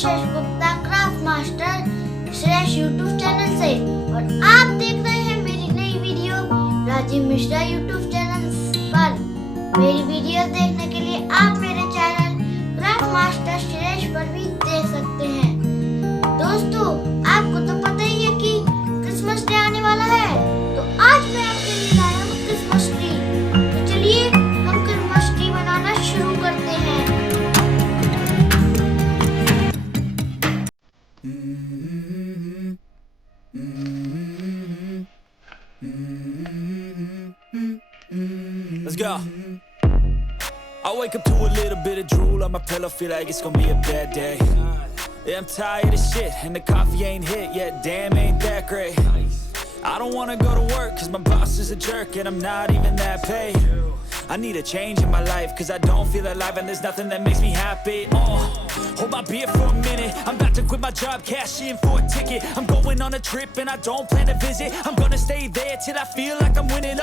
यश Gupta craft master Shreyash YouTube channel से और आप देख रहे हैं मेरी नई video Rajeev Mishra YouTube channel पर। मेरी वीडियो देखने के लिए आप मेरे चैनल क्राफ्ट मास्टर श्रेयश पर भी देख सकते हैं। दोस्तों, आपको तो पता ही है कि क्रिसमस डे आने वाला है, तो आज मैं आपके लिए लाया हूँ क्रिसमस ट्री। तो चलिए हम क्रिसमस ट्री बनाना शुरू करते हैं। Let's go. I wake up to a little bit of drool on my pillow, feel like it's gonna be a bad day. Yeah, I'm tired of shit and the coffee ain't hit yet, damn ain't that great. I don't wanna go to work cause my boss is a jerk and I'm not even that paid. I need a change in my life cause I don't feel alive and there's nothing that makes me happy. Hold my beer for a minute, I'm about to quit my job, cash in for a ticket. I'm going on a trip and I don't plan to visit. I'm gonna stay there till I feel like I'm winning,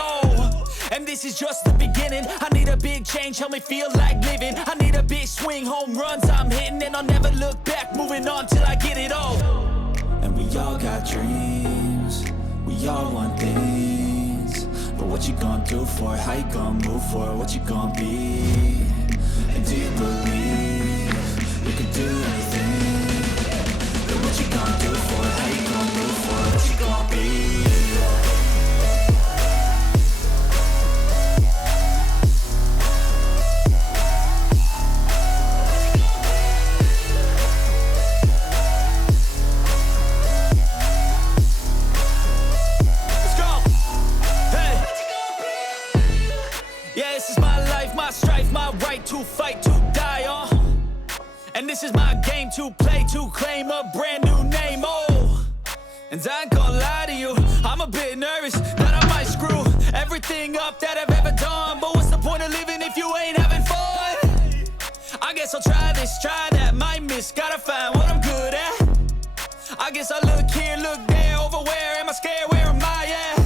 and this is just the beginning. I need a big change, help me feel like living. I need a big swing, home runs I'm hitting, and I'll never look back, moving on till I get it all. And we all got dreams, we all want things, but what you gonna do for it? How you gonna move for it? What you gonna be? And do you believe you can do anything? But what you gonna do for it? How you gonna move for it? What you gonna be? To fight, to die on, and this is my game to play, to claim a brand new name. And I ain't gonna lie to you, I'm a bit nervous that I might screw everything up that I've ever done. But what's the point of living if you ain't having fun? I guess I'll try this, try that, might miss, gotta find what I'm good at. I guess I look here, look there, over where am I scared, where am I at?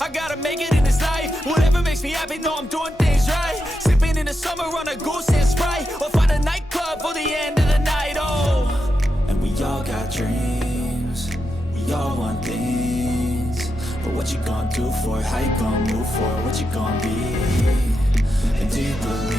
I gotta make it in this life, whatever makes me happy, know I'm doing things right. Sipping in the summer on a goose and Sprite, or find a nightclub for the end of the night, And we all got dreams, we all want things, but what you gonna do for it? How you gonna move for it? What you gonna be? And do you believe